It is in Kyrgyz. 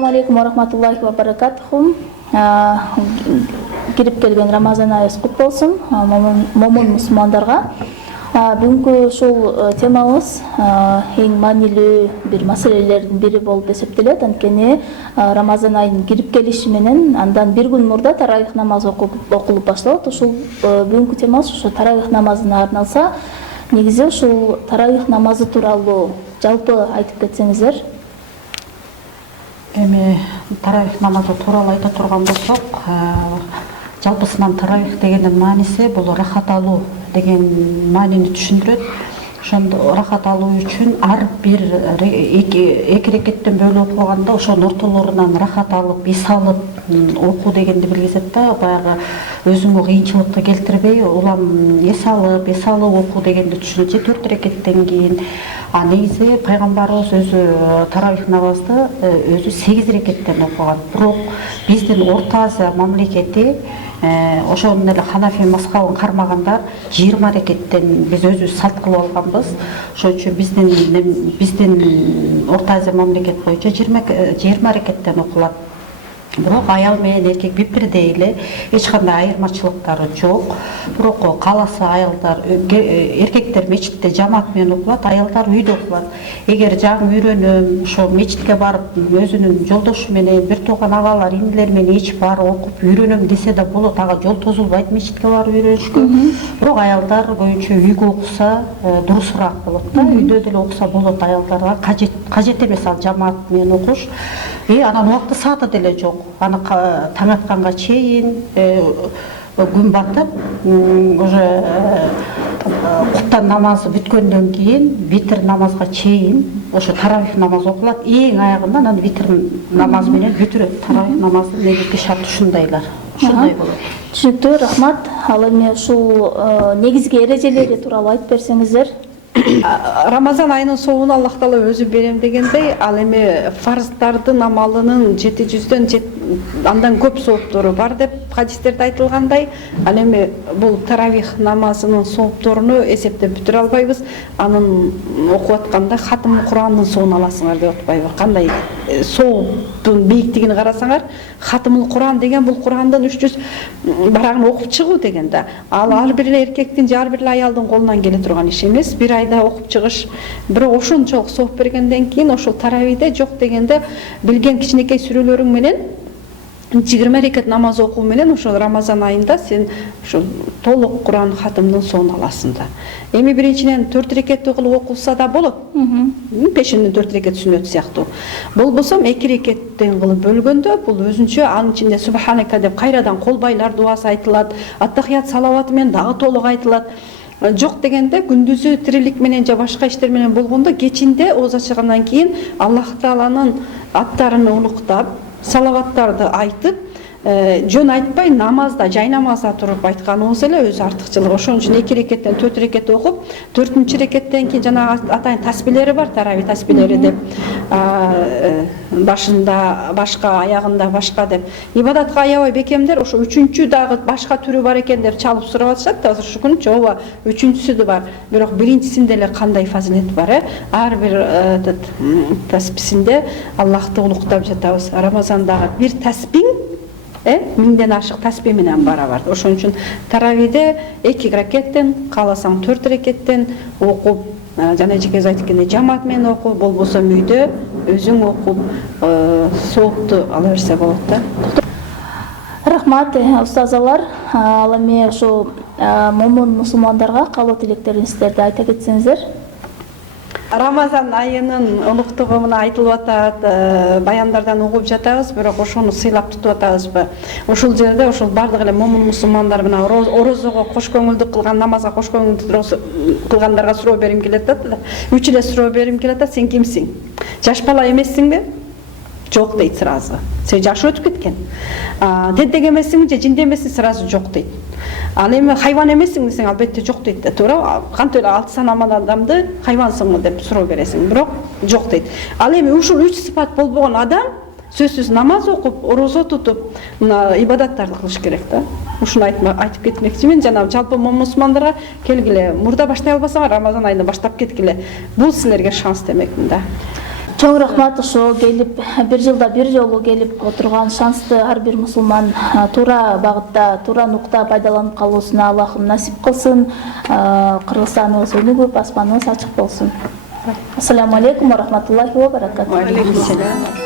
Ассаламу алейкум ва рахматуллахи ва баракатуху. Кирип келген Рамазан айы кут болсун момун мусулмандарга. Бүгүнкү ушул темабыз эң маанилүү бир маселелердин бири болуп эсептелет. Анткени Рамазан айынын кирип келиши менен андан бир күн мурда Таравих намазы окулуп башталат. Ушул бүгүнкү темабыз ушул Таравих намазына арналса, негизи ушул Таравих намазы тууралуу жалпы айтып кетсеңиздер. Эми Таравих намазы тууралуу айта турган болсок, жалпысынан Таравих дегендин мааниси бул рахат алуу деген маанини түшүндүрөт. Ошондо рахат алуу үчүн ар бир эки рекеттен бөлүп окуганда ошонун ортолорунан рахат алып, эс алып окуу дегенди билгизет да. Баягы өзүңө кыйынчылыкты келтирбей, улам эс алып окуу дегенди түшүнүп, 4 рекеттен кийин. Негизи пайгамбарыбыз өзү Таравих намазды өзү 8 рекеттен окуган. Бирок биздин Орто Азия мамлекети ошонун эле Ханафи мазхабын кармагандар 20 рекеттен биз өзүбүз салт кылып алганбыз. Ошон үчүн биздин Орто Азия мамлекет боюнча 20 рекеттен окулат. Бирок аял менен эркек биптирдей эле, эч кандай айырмачылыктары жок. Бирок кааласа аялдар, эркектер мечитте жамаат менен окулат, аялдар үйдө окулат. Эгер жаңы үйрөнөм, ошо мечитке барып, өзүнүн жолдошу менен, бир тууган агалар, инилер менен ичип барып окуп үйрөнөм десе да болот, ага жол тозулбайт мечитке барып үйрөнүшкө. Бирок аялдар боюнча үйгө окуса дурусураак болот да, үйдө деле окуса болот, аялдарга кажет эмес ал жамаат менен окуш. Анан убакты сааты деле жок. Аны таң атканга чейин күн батып, уже куттан намазы бүткөндөн кийин витр намазга чейин ошо Таравих намазы окулат. Эң аягында анан витр намазы менен бүтүрөт. Таравих намазынын негизги шарты ушундайлар. Ушундай болот. Түшүнүктүү, рахмат. Ал эми ушул негизги эрежелери тууралуу айтып берсеңиздер. Рамазан айынын соогуну Аллах Таала өзү берем дегендей, ал эми фарздардын амалынын 700-дөн андан көп сооптору бар деп хадистерде айтылгандай, ал эми бул Таравих намазынын соопторуну эсептеп бүтүрө албайбыз. Анын окуп атканда хатым Курандын соогун аласыңар деп атпайбы? Кандай сооптун бийиктигин карасаңар, хатымул Куран деген бул Курандын 300 барагын окуп чыгуу деген да. Ал ар бир эркектин же ар бир аялдын колунан келе турган иш эмес. Бир айда окуп чыгыш. Бирок ошончолук сооп бергенден кийин ошол Таравихде жок дегенде билген кичинекей сүрөлөрүң менен 20 рекет намаз окуу менен ошол Рамазан айында сен ошол толук Куран хатымдын соогун аласың да. Эми биринчиден 4 рекет кылып окулса да болот. Пешинден 4 рекет сүннөт сыяктуу. Бул болсо 2 рекеттен кылып бөлгөндө бул өзүнчө анын ичинде субханака деп кайрадан кол байлар дуасы айтылат, аттахият салаваты менен дагы толук айтылат. Жок дегенде күндүзү тирилик менен же башка иштер менен болгондо кечинде ооз ачылгандан кийин Аллах Тааланын аттарын улуктап, салаваттарды айтып, жөн айтпай намазда, жай намазда туруп айтканыбыз эле өз артыкчылыгы. Ошон үчүн 2 рекеттен 4 рекет окуп, 4-чү рекеттен кийин жана атайын тасбилери бар, Таравих тасбилери деп. Башында башка, аягында башка деп. Ибадатка аябай бекемдер, ошо 3-чү дагы башка түрү бар экен деп чалып сурап атышат. Азыр ушул күн чоба 3-чүсү да бар. Бирок биринчисинде эле кандай фазилет бар, ар бир тасбисинде Аллахты улуктап жатабыз. Рамазандагы бир тасбиң миңден ашык тасбih менен барабар. Ошон үчүн Таравихде 2 рекеттен, кааласаң 4 рекеттен окуп, жана эжекебиз айткендей жамаат менен окуп, болбосо үйдө өзүң окуп, соопту ала берсе болот да. Рахмат, устазалар. Ал эми ошо момун мусулмандарга каалоо тилектериңиздерди айта кетсеңиздер. Рамазан айынын улуктугу мына айтылып атат, баяндардан угуп жатабыз, бирок ошону сыйлап тутуп атабызбы? Ошол жерде ошол бардык эле момун мусулмандар мына орозого кош көңүлдүк кылган, намазга кош көңүлдүк кылгандарга суроо берим келет да. 3 эле суроо берим келет да, сен кимсиң? Жаш бала эмессиңби? Жок дейт сразу. Сен жашы өтүп кеткен. Тентек эмессиңби же жинде эмессиң? Сразу жок дейт. Ал эми хайван эмессиң десең, албетте жок дейт да. Туура, кантип эле алты санаман адамды хайвансыңбы деп суроо бересиң, бирок жок дейт. Ал эми ушул 3 сыпат болбогон адам сөзсүз намаз окуп, орозо тутуп, мына ибадаттарды кылыш керек да. Ушуну айтып кетмекчимин. Жана жалпы мусулмандарга келгиле, мурда баштай албасаңар Рамазан айында баштап кеткиле. Бул силерге шанс демекмин да. Чоң рахмат ошо келип бир жылда бир жолу келип отурган шансты ар бир мусулман туура багытта, туура нукта пайдаланып калуусуна Аллахым насип кылсын. Кыргызстаныбыз өнүгүп, аспаныбыз ачык болсун. Ассаламу алейкум ва рахматуллахи ва баракатух.